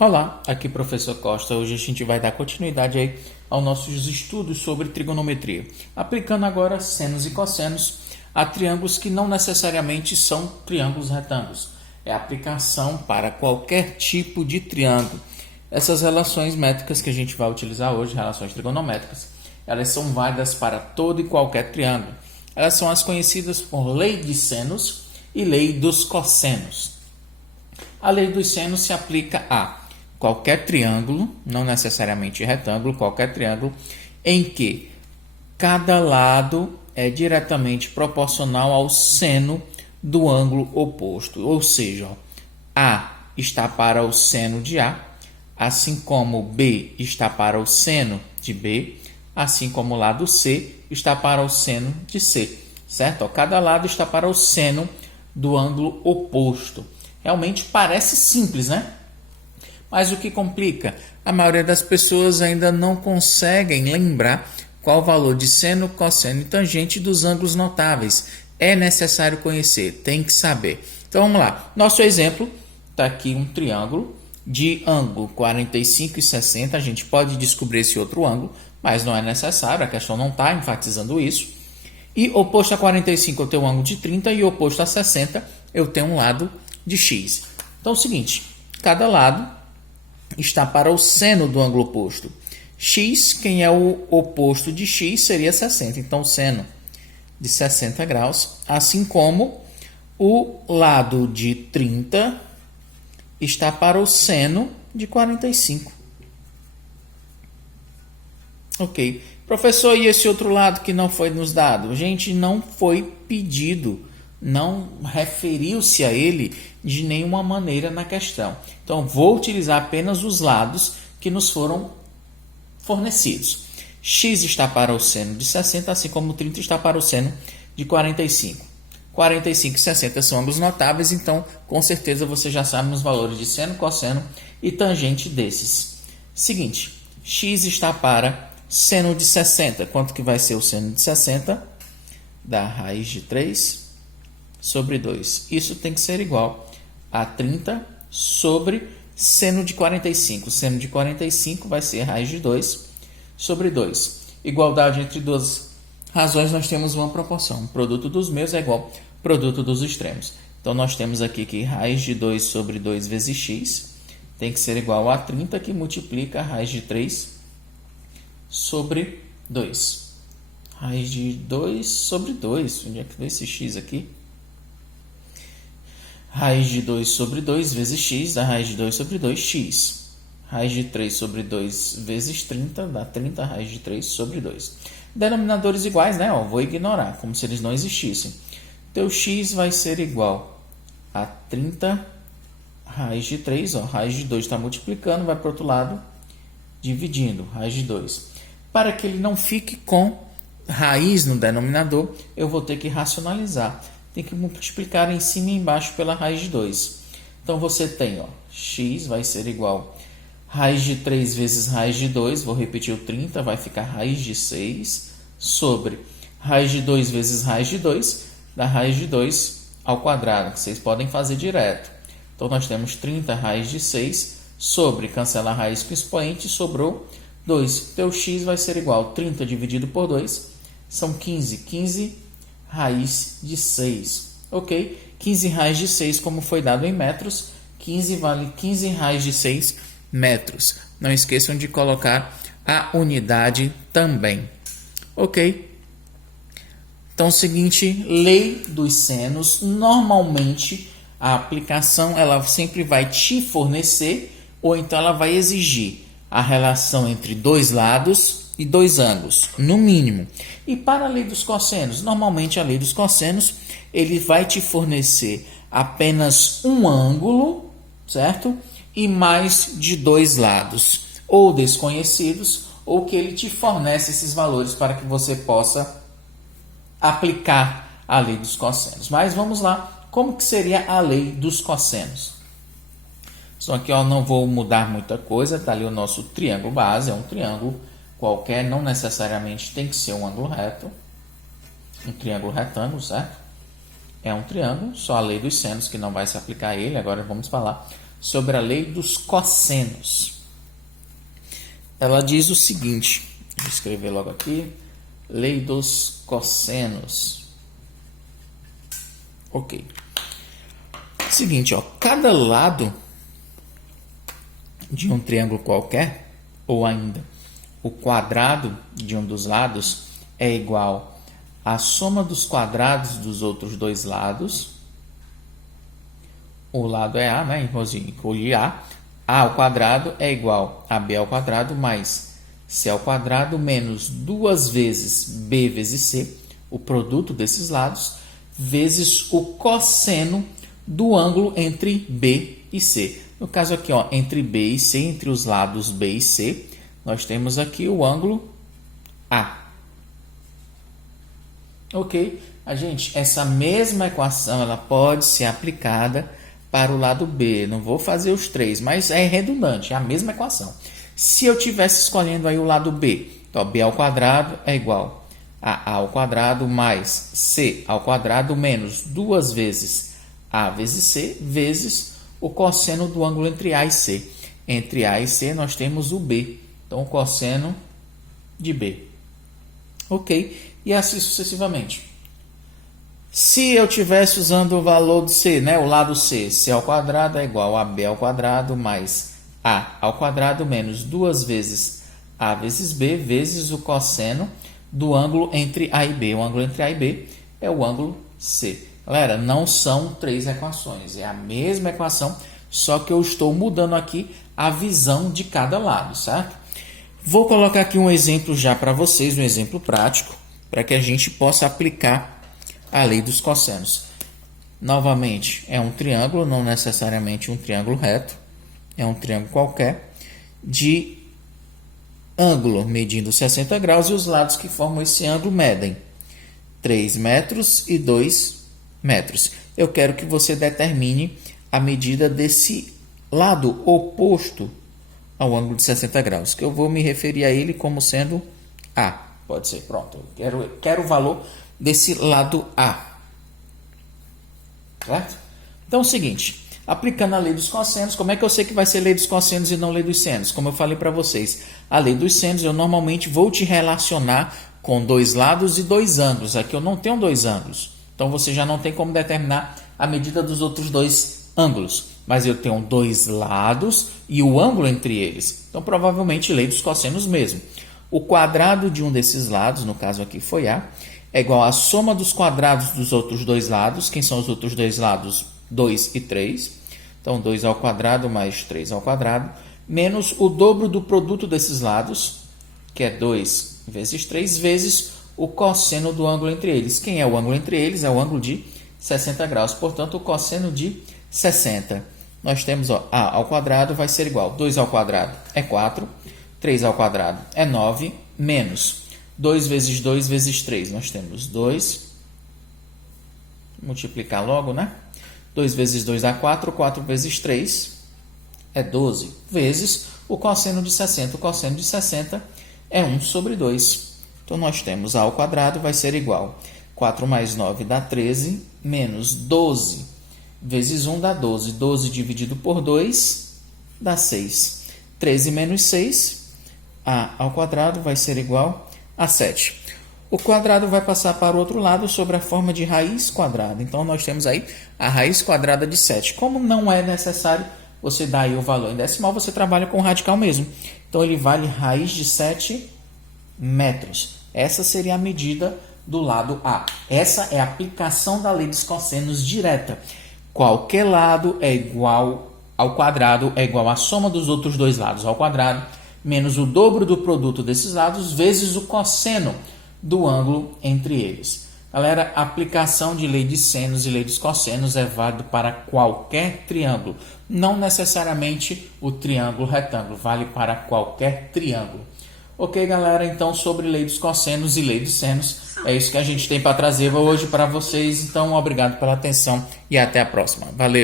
Olá, aqui professor Costa. Hoje a gente vai dar continuidade aí aos nossos estudos sobre trigonometria, aplicando agora senos e cossenos a triângulos que não necessariamente são triângulos retângulos. É a aplicação para qualquer tipo de triângulo. Essas relações métricas que a gente vai utilizar hoje, relações trigonométricas, elas são válidas para todo e qualquer triângulo. Elas são as conhecidas por lei de senos e lei dos cossenos. A lei dos senos se aplica a qualquer triângulo, não necessariamente retângulo, qualquer triângulo, em que cada lado é diretamente proporcional ao seno do ângulo oposto. Ou seja, A está para o seno de A, assim como B está para o seno de B, assim como o lado C está para o seno de C, certo? Cada lado está para o seno do ângulo oposto. Realmente parece simples, né? Mas o que complica? A maioria das pessoas ainda não conseguem lembrar qual o valor de seno, cosseno e tangente dos ângulos notáveis. É necessário conhecer, tem que saber. Então vamos lá. Nosso exemplo está aqui um triângulo de ângulo 45 e 60. A gente pode descobrir esse outro ângulo, mas não é necessário, a questão não está enfatizando isso. E oposto a 45 eu tenho um ângulo de 30 e oposto a 60 eu tenho um lado de x. Então é o seguinte, cada lado está para o seno do ângulo oposto. X, quem é o oposto de x, seria 60. Então, seno de 60 graus, assim como o lado de 30 está para o seno de 45. Ok. Professor, e esse outro lado que não foi nos dado? Gente, não foi pedido, não referiu-se a ele de nenhuma maneira na questão. Então, vou utilizar apenas os lados que nos foram fornecidos. X está para o seno de 60, assim como 30 está para o seno de 45. 45 e 60 são ângulos notáveis, então, com certeza, você já sabe os valores de seno, cosseno e tangente desses. Seguinte, x está para seno de 60. Quanto que vai ser o seno de 60? Da raiz de 3 sobre 2. Isso tem que ser igual a 30 sobre seno de 45. Seno de 45 vai ser raiz de 2 sobre 2. Igualdade entre duas razões, nós temos uma proporção. O produto dos meios é igual ao produto dos extremos. Então, nós temos aqui que raiz de 2 sobre 2 vezes x tem que ser igual a 30, que multiplica a raiz de 3 sobre 2. Raiz de 2 sobre 2. Onde é que vai esse x aqui? Raiz de 2 sobre 2 vezes x dá raiz de 2 sobre 2, x. Raiz de 3 sobre 2 vezes 30 dá 30 raiz de 3 sobre 2. Denominadores iguais, né? Vou ignorar, como se eles não existissem. Então, x vai ser igual a 30 raiz de 3. Raiz de 2 está multiplicando, vai para o outro lado, dividindo, raiz de 2. Para que ele não fique com raiz no denominador, eu vou ter que racionalizar. Tem que multiplicar em cima e embaixo pela raiz de 2. Então, você tem, x vai ser igual a raiz de 3 vezes raiz de 2. Vou repetir o 30, vai ficar raiz de 6 sobre raiz de 2 vezes raiz de 2, da raiz de 2 ao quadrado, que vocês podem fazer direto. Então, nós temos 30 raiz de 6 sobre, cancela a raiz com expoente, sobrou 2. Então, x vai ser igual a 30 dividido por 2, são 15. 15 raiz de 6, ok? 15 raiz de 6, como foi dado em metros, 15 vale 15 raiz de 6 metros. Não esqueçam de colocar a unidade também, ok? Então, seguinte, lei dos senos, normalmente a aplicação ela sempre vai te fornecer, ou então ela vai exigir a relação entre dois lados e dois ângulos, no mínimo. E para a lei dos cossenos, normalmente a lei dos cossenos, ele vai te fornecer apenas um ângulo, certo? E mais de dois lados, ou desconhecidos, ou que ele te fornece esses valores para que você possa aplicar a lei dos cossenos. Mas vamos lá, como que seria a lei dos cossenos? Só que eu não vou mudar muita coisa, está ali o nosso triângulo base, é um triângulo qualquer, não necessariamente tem que ser um ângulo reto, um triângulo retângulo, certo? É um triângulo, só a lei dos senos que não vai se aplicar a ele. Agora vamos falar sobre a lei dos cossenos. Ela diz o seguinte, vou escrever logo aqui, lei dos cossenos. Ok. Seguinte, ó, cada lado de um triângulo qualquer, ou ainda o quadrado de um dos lados, é igual à soma dos quadrados dos outros dois lados. O lado é A, né? Igualzinho, inclui A. A ao quadrado é igual a B ao quadrado mais C ao quadrado menos 2 vezes B vezes C, o produto desses lados, vezes o cosseno do ângulo entre B e C. No caso aqui, ó, entre B e C, entre os lados B e C, nós temos aqui o ângulo A. Ok? Gente, essa mesma equação ela pode ser aplicada para o lado B. Não vou fazer os três, mas é redundante, é a mesma equação. Se eu estivesse escolhendo aí o lado B, então B ao quadrado é igual a ao quadrado mais C ao quadrado menos 2 vezes A vezes C, vezes o cosseno do ângulo entre A e C. Entre A e C nós temos o B, então o cosseno de B. Ok? E assim sucessivamente. Se eu estivesse usando o valor do C, né, o lado C, C ao quadrado é igual a B ao quadrado mais A ao quadrado menos 2 vezes A vezes B, vezes o cosseno do ângulo entre A e B. O ângulo entre A e B é o ângulo C. Galera, não são 3 equações, é a mesma equação, só que eu estou mudando aqui a visão de cada lado, certo? Vou colocar aqui um exemplo já para vocês, um exemplo prático, para que a gente possa aplicar a lei dos cossenos. Novamente, é um triângulo, não necessariamente um triângulo reto, é um triângulo qualquer, de ângulo medindo 60 graus e os lados que formam esse ângulo medem 3 metros e 2 metros. Eu quero que você determine a medida desse lado oposto ao ângulo de 60 graus, que eu vou me referir a ele como sendo A. Pode ser, pronto. Eu quero o valor desse lado A. Certo? Então é o seguinte, aplicando a lei dos cossenos, como é que eu sei que vai ser lei dos cossenos e não lei dos senos? Como eu falei para vocês, a lei dos senos eu normalmente vou te relacionar com 2 lados e 2 ângulos. Aqui eu não tenho 2 ângulos, então você já não tem como determinar a medida dos outros 2 ângulos. Mas eu tenho 2 lados e o ângulo entre eles. Então provavelmente lei dos cossenos mesmo. O quadrado de um desses lados, no caso aqui foi A, é igual à soma dos quadrados dos outros 2 lados. Quem são os outros 2 lados? 2 e 3. Então, 2 ao quadrado mais 3 ao quadrado, menos o dobro do produto desses lados, que é 2 vezes 3, vezes o cosseno do ângulo entre eles. Quem é o ângulo entre eles? É o ângulo de 60 graus. Portanto, o cosseno de 60. Nós temos, ó, A ao quadrado vai ser igual. 2 ao quadrado é 4. 3 ao quadrado é 9, menos 2 vezes 2 vezes 3. Nós temos 2. Multiplicar logo, né? 2 vezes 2 dá 4. 4 vezes 3 é 12. Vezes o cosseno de 60. O cosseno de 60 é 1 sobre 2. Então, nós temos A ao quadrado vai ser igual. 4 mais 9 dá 13, menos 12 vezes 1 dá 12. 12 dividido por 2 dá 6. 13 menos 6, A ao quadrado vai ser igual a 7. O quadrado vai passar para o outro lado sobre a forma de raiz quadrada. Então, nós temos aí a raiz quadrada de 7. Como não é necessário você dar aí o valor em decimal, você trabalha com o radical mesmo. Então, ele vale raiz de 7 metros. Essa seria a medida do lado A. Essa é a aplicação da lei dos cossenos direta. Qualquer lado é igual ao quadrado, é igual à soma dos outros 2 lados ao quadrado, menos o dobro do produto desses lados, vezes o cosseno do ângulo entre eles. Galera, a aplicação de lei de senos e lei dos cossenos é válido para qualquer triângulo, não necessariamente o triângulo retângulo, vale para qualquer triângulo. Ok, galera, então sobre lei dos cossenos e lei dos senos, é isso que a gente tem para trazer hoje para vocês. Então, obrigado pela atenção e até a próxima. Valeu!